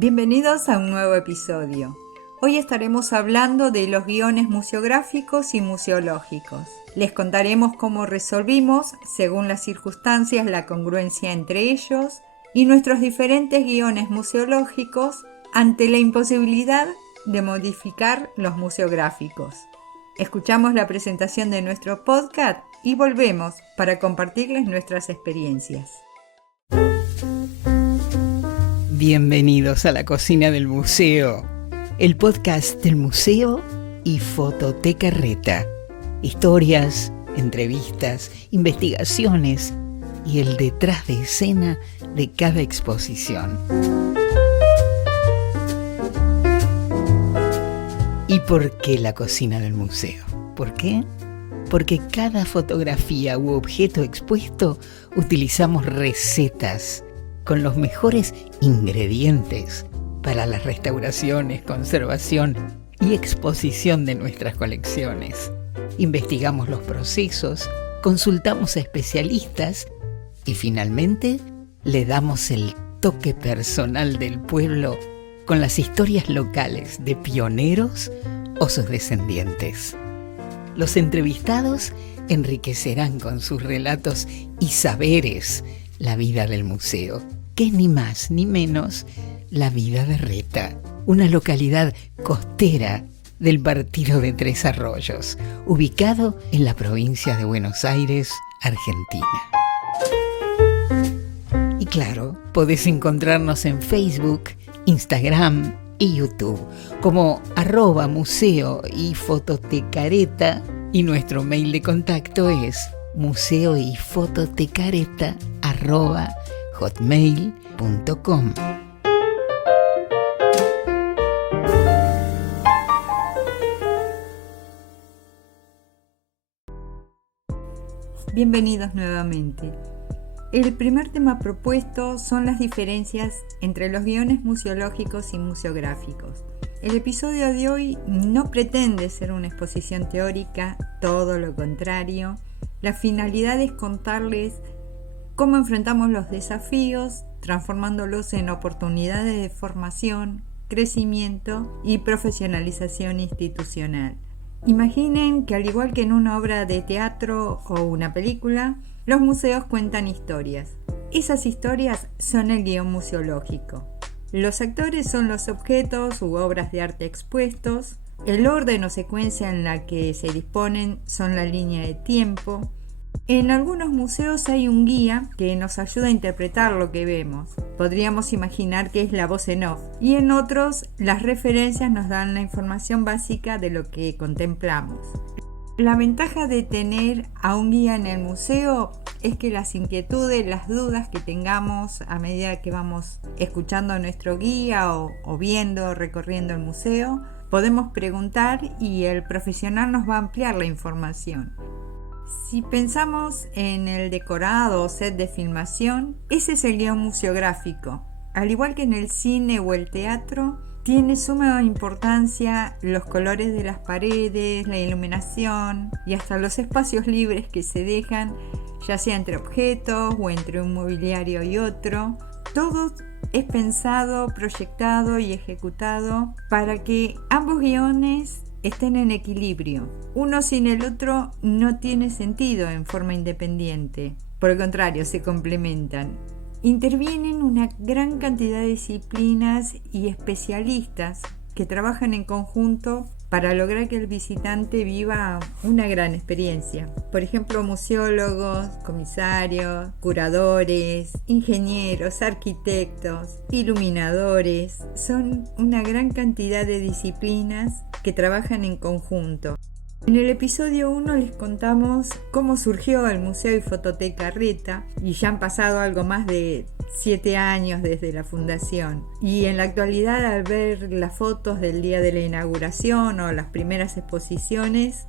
Bienvenidos a un nuevo episodio. Hoy estaremos hablando de los guiones museográficos y museológicos. Les contaremos cómo resolvimos, según las circunstancias, la congruencia entre ellos y nuestros diferentes guiones museológicos ante la imposibilidad de modificar los museográficos. Escuchamos la presentación de nuestro podcast y volvemos para compartirles nuestras experiencias. Bienvenidos a la cocina del museo, el podcast del museo y Fototeca Reta. Historias, entrevistas, investigaciones y el detrás de escena de cada exposición. ¿Y por qué la cocina del museo? ¿Por qué? Porque cada fotografía u objeto expuesto utilizamos recetas con los mejores ingredientes para las restauraciones, conservación y exposición de nuestras colecciones. Investigamos los procesos, consultamos a especialistas y finalmente le damos el toque personal del pueblo con las historias locales de pioneros o sus descendientes. Los entrevistados enriquecerán con sus relatos y saberes la vida del museo, que es ni más ni menos la vida de Reta, una localidad costera del partido de Tres Arroyos, ubicado en la provincia de Buenos Aires, Argentina. Y claro, podés encontrarnos en Facebook, Instagram y YouTube como @museo y fototecareta, y nuestro mail de contacto es museoyfototecareta@hotmail.com. Bienvenidos nuevamente. El primer tema propuesto son las diferencias entre los guiones museológicos y museográficos. El episodio de hoy no pretende ser una exposición teórica, todo lo contrario. La finalidad es contarles cómo enfrentamos los desafíos, transformándolos en oportunidades de formación, crecimiento y profesionalización institucional. Imaginen que al igual que en una obra de teatro o una película, los museos cuentan historias. Esas historias son el guión museológico. Los actores son los objetos u obras de arte expuestos. El orden o secuencia en la que se disponen son la línea de tiempo. En algunos museos hay un guía que nos ayuda a interpretar lo que vemos. Podríamos imaginar que es la voz en off. Y en otros, las referencias nos dan la información básica de lo que contemplamos. La ventaja de tener a un guía en el museo es que las inquietudes, las dudas que tengamos a medida que vamos escuchando a nuestro guía o viendo, recorriendo el museo, podemos preguntar y el profesional nos va a ampliar la información. Si pensamos en el decorado o set de filmación, ese es el guión museográfico. Al igual que en el cine o el teatro, tiene suma importancia los colores de las paredes, la iluminación y hasta los espacios libres que se dejan, ya sea entre objetos o entre un mobiliario y otro. Todo es pensado, proyectado y ejecutado para que ambos guiones estén en equilibrio. Uno sin el otro no tiene sentido en forma independiente. Por el contrario, se complementan. Intervienen una gran cantidad de disciplinas y especialistas que trabajan en conjunto para lograr que el visitante viva una gran experiencia. Por ejemplo, museólogos, comisarios, curadores, ingenieros, arquitectos, iluminadores. Son una gran cantidad de disciplinas que trabajan en conjunto. En el episodio 1 les contamos cómo surgió el Museo y Fototeca Reta, y ya han pasado algo más de 7 años desde la fundación. Y en la actualidad, al ver las fotos del día de la inauguración o las primeras exposiciones,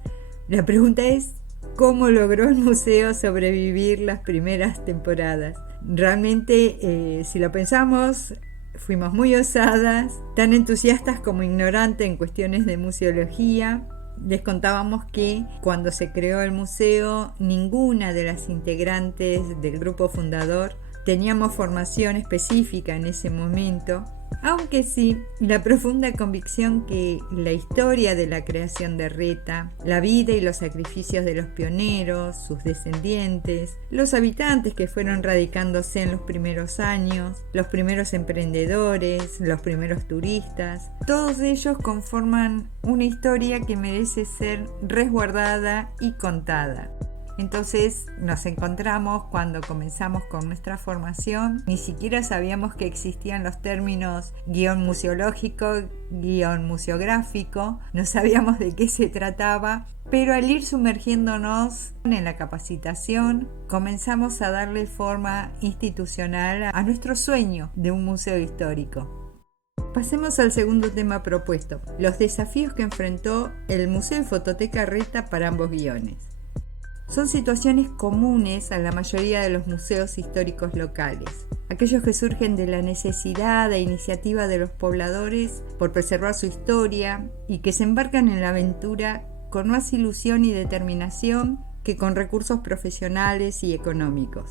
la pregunta es ¿cómo logró el museo sobrevivir las primeras temporadas? Realmente, si lo pensamos, fuimos muy osadas, tan entusiastas como ignorantes en cuestiones de museología. Les contábamos que cuando se creó el museo, ninguna de las integrantes del grupo fundador teníamos formación específica en ese momento. Aunque sí, la profunda convicción que la historia de la creación de Reta, la vida y los sacrificios de los pioneros, sus descendientes, los habitantes que fueron radicándose en los primeros años, los primeros emprendedores, los primeros turistas, todos ellos conforman una historia que merece ser resguardada y contada. Entonces nos encontramos cuando comenzamos con nuestra formación, ni siquiera sabíamos que existían los términos guión museológico, guión museográfico, no sabíamos de qué se trataba, pero al ir sumergiéndonos en la capacitación, comenzamos a darle forma institucional a nuestro sueño de un museo histórico. Pasemos al segundo tema propuesto, los desafíos que enfrentó el Museo y Fototeca Reta para ambos guiones. Son situaciones comunes a la mayoría de los museos históricos locales, aquellos que surgen de la necesidad e iniciativa de los pobladores por preservar su historia y que se embarcan en la aventura con más ilusión y determinación que con recursos profesionales y económicos.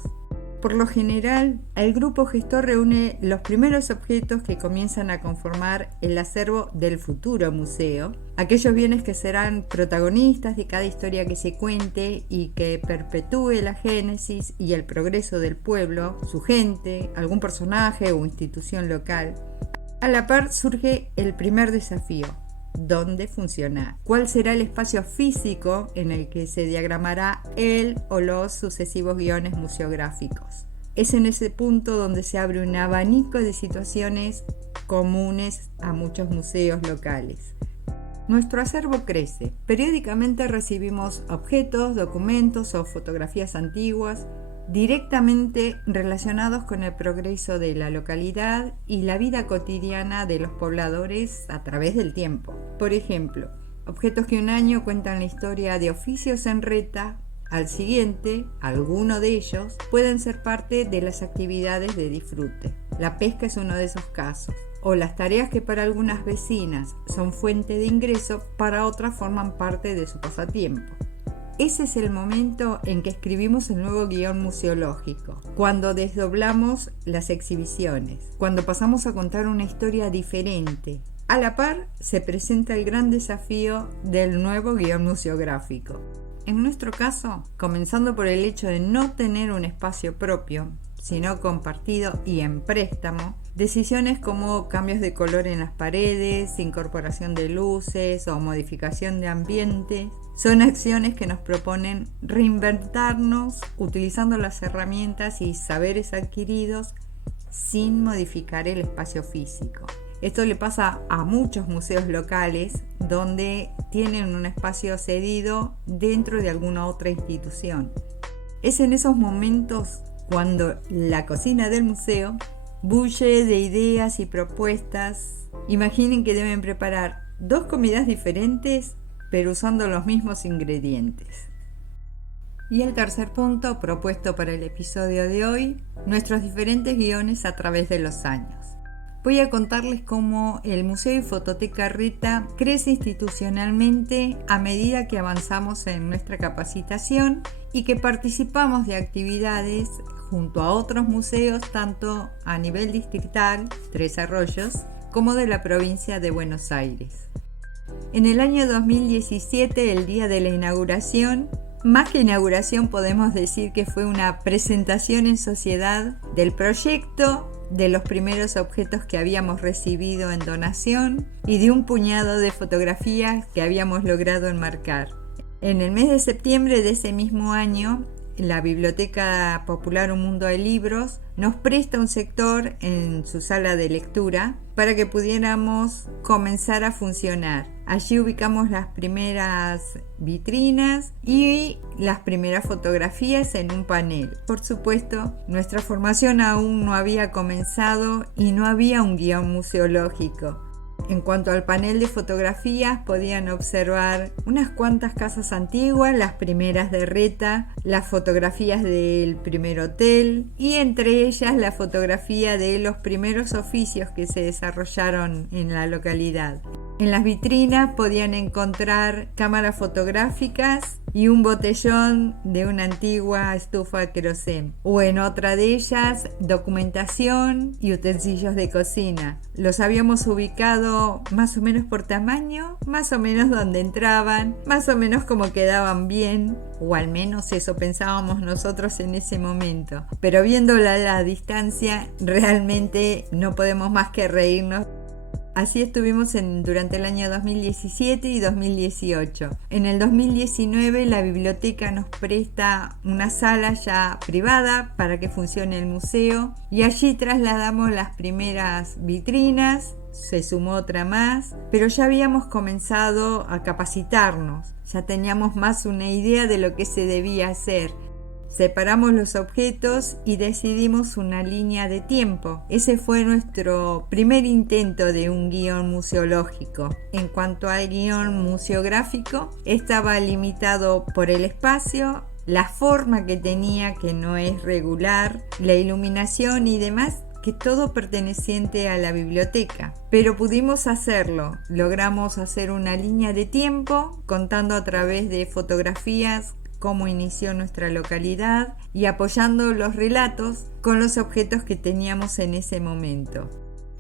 Por lo general, el grupo gestor reúne los primeros objetos que comienzan a conformar el acervo del futuro museo, aquellos bienes que serán protagonistas de cada historia que se cuente y que perpetúe la génesis y el progreso del pueblo, su gente, algún personaje o institución local. A la par surge el primer desafío: ¿dónde funcionar? ¿Cuál será el espacio físico en el que se diagramará el o los sucesivos guiones museográficos? Es en ese punto donde se abre un abanico de situaciones comunes a muchos museos locales. Nuestro acervo crece. Periódicamente recibimos objetos, documentos o fotografías antiguas directamente relacionados con el progreso de la localidad y la vida cotidiana de los pobladores a través del tiempo. Por ejemplo, objetos que un año cuentan la historia de oficios en Reta, al siguiente, alguno de ellos pueden ser parte de las actividades de disfrute. La pesca es uno de esos casos. O las tareas que para algunas vecinas son fuente de ingreso, para otras forman parte de su pasatiempo. Ese es el momento en que escribimos el nuevo guión museológico, cuando desdoblamos las exhibiciones, cuando pasamos a contar una historia diferente. A la par, se presenta el gran desafío del nuevo guión museográfico. En nuestro caso, comenzando por el hecho de no tener un espacio propio, sino compartido y en préstamo, decisiones como cambios de color en las paredes, incorporación de luces o modificación de ambientes, son acciones que nos proponen reinventarnos utilizando las herramientas y saberes adquiridos sin modificar el espacio físico. Esto le pasa a muchos museos locales donde tienen un espacio cedido dentro de alguna otra institución. Es en esos momentos cuando la cocina del museo bulle de ideas y propuestas. Imaginen que deben preparar 2 comidas diferentes, pero usando los mismos ingredientes. Y el tercer punto propuesto para el episodio de hoy, nuestros diferentes guiones a través de los años. Voy a contarles cómo el Museo y Fototeca Reta crece institucionalmente a medida que avanzamos en nuestra capacitación y que participamos de actividades junto a otros museos tanto a nivel distrital, Tres Arroyos, como de la provincia de Buenos Aires. En el año 2017, el día de la inauguración, más que inauguración podemos decir que fue una presentación en sociedad del proyecto, de los primeros objetos que habíamos recibido en donación y de un puñado de fotografías que habíamos logrado enmarcar. En el mes de septiembre de ese mismo año, la Biblioteca Popular Un Mundo de Libros nos presta un sector en su sala de lectura para que pudiéramos comenzar a funcionar. Allí ubicamos las primeras vitrinas y las primeras fotografías en un panel. Por supuesto, nuestra formación aún no había comenzado y no había un guión museológico. En cuanto al panel de fotografías, podían observar unas cuantas casas antiguas, las primeras de Reta, las fotografías del primer hotel y entre ellas la fotografía de los primeros oficios que se desarrollaron en la localidad. En las vitrinas podían encontrar cámaras fotográficas y un botellón de una antigua estufa de querosén, o en otra de ellas documentación y utensilios de cocina. Los habíamos ubicado más o menos por tamaño, más o menos donde entraban, más o menos como quedaban bien, o al menos eso pensábamos nosotros en ese momento. Pero viéndola a la distancia, realmente no podemos más que reírnos. Así estuvimos durante el año 2017 y 2018. En el 2019 la biblioteca nos presta una sala ya privada para que funcione el museo y allí trasladamos las primeras vitrinas, se sumó otra más, pero ya habíamos comenzado a capacitarnos, ya teníamos más una idea de lo que se debía hacer. Separamos los objetos y decidimos una línea de tiempo. Ese fue nuestro primer intento de un guión museológico. En cuanto al guión museográfico, estaba limitado por el espacio, la forma que tenía, que no es regular, la iluminación y demás, que todo perteneciente a la biblioteca. Pero pudimos hacerlo. Logramos hacer una línea de tiempo contando a través de fotografías cómo inició nuestra localidad y apoyando los relatos con los objetos que teníamos en ese momento.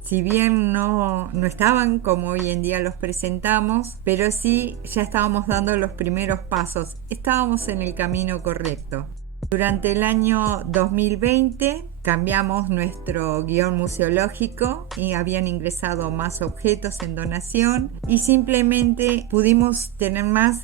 Si bien no estaban como hoy en día los presentamos, pero sí ya estábamos dando los primeros pasos, estábamos en el camino correcto. Durante el año 2020 cambiamos nuestro guión museológico y habían ingresado más objetos en donación y simplemente pudimos tener más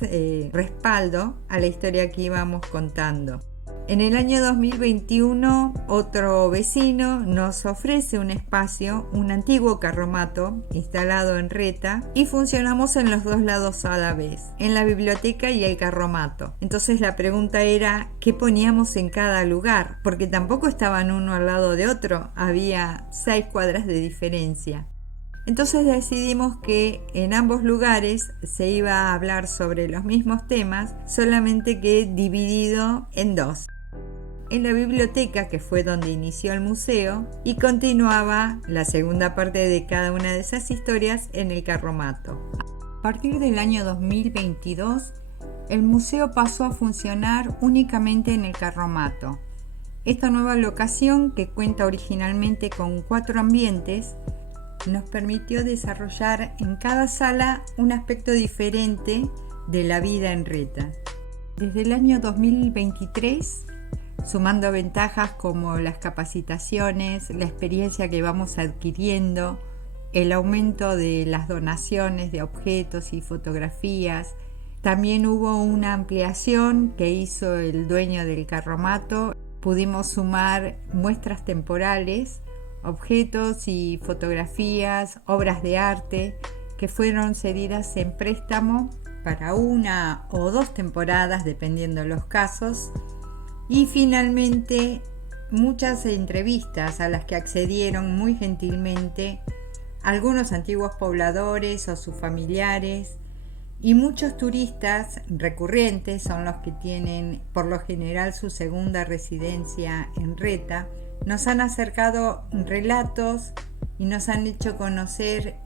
respaldo a la historia que íbamos contando. En el año 2021, otro vecino nos ofrece un espacio, un antiguo carromato instalado en Reta, y funcionamos en los dos lados a la vez, en la biblioteca y el carromato. Entonces la pregunta era, ¿qué poníamos en cada lugar? Porque tampoco estaban uno al lado de otro, había 6 cuadras de diferencia. Entonces decidimos que en ambos lugares se iba a hablar sobre los mismos temas, solamente que dividido en dos. En la biblioteca, que fue donde inició el museo, y continuaba la segunda parte de cada una de esas historias en el carromato. A partir del año 2022, el museo pasó a funcionar únicamente en el carromato. Esta nueva locación, que cuenta originalmente con 4 ambientes, nos permitió desarrollar en cada sala un aspecto diferente de la vida en Reta. Desde el año 2023, sumando ventajas como las capacitaciones, la experiencia que vamos adquiriendo, el aumento de las donaciones de objetos y fotografías. También hubo una ampliación que hizo el dueño del carromato. Pudimos sumar muestras temporales, objetos y fotografías, obras de arte que fueron cedidas en préstamo para 1 o 2 temporadas, dependiendo de los casos. Y finalmente muchas entrevistas a las que accedieron muy gentilmente algunos antiguos pobladores o sus familiares, y muchos turistas recurrentes, son los que tienen por lo general su segunda residencia en Reta. Nos han acercado relatos y nos han hecho conocer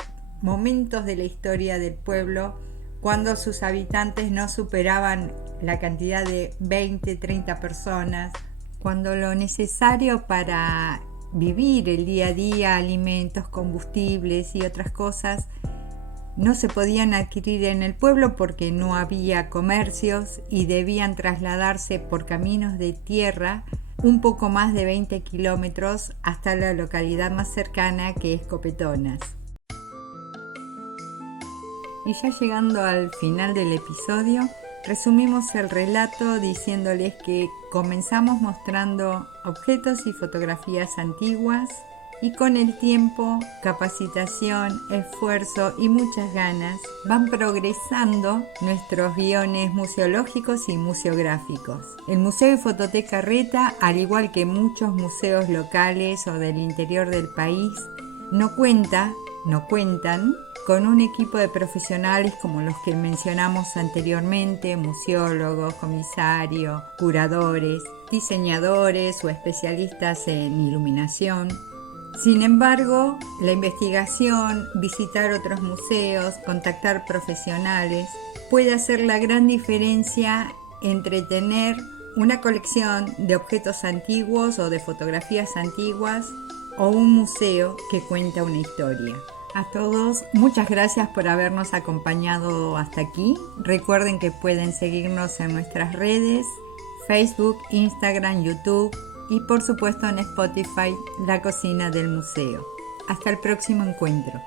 momentos de la historia del pueblo cuando sus habitantes no superaban la cantidad de 20, 30 personas, cuando lo necesario para vivir el día a día, alimentos, combustibles y otras cosas, no se podían adquirir en el pueblo porque no había comercios y debían trasladarse por caminos de tierra un poco más de 20 kilómetros hasta la localidad más cercana, que es Copetonas. Y ya llegando al final del episodio, resumimos el relato diciéndoles que comenzamos mostrando objetos y fotografías antiguas, y con el tiempo, capacitación, esfuerzo y muchas ganas van progresando nuestros guiones museológicos y museográficos. El Museo y Fototeca Reta, al igual que muchos museos locales o del interior del país, no cuentan con un equipo de profesionales como los que mencionamos anteriormente: museólogos, comisarios, curadores, diseñadores o especialistas en iluminación. Sin embargo, la investigación, visitar otros museos, contactar profesionales, puede hacer la gran diferencia entre tener una colección de objetos antiguos o de fotografías antiguas o un museo que cuenta una historia. A todos, muchas gracias por habernos acompañado hasta aquí. Recuerden que pueden seguirnos en nuestras redes, Facebook, Instagram, YouTube y por supuesto en Spotify, La Cocina del Museo. Hasta el próximo encuentro.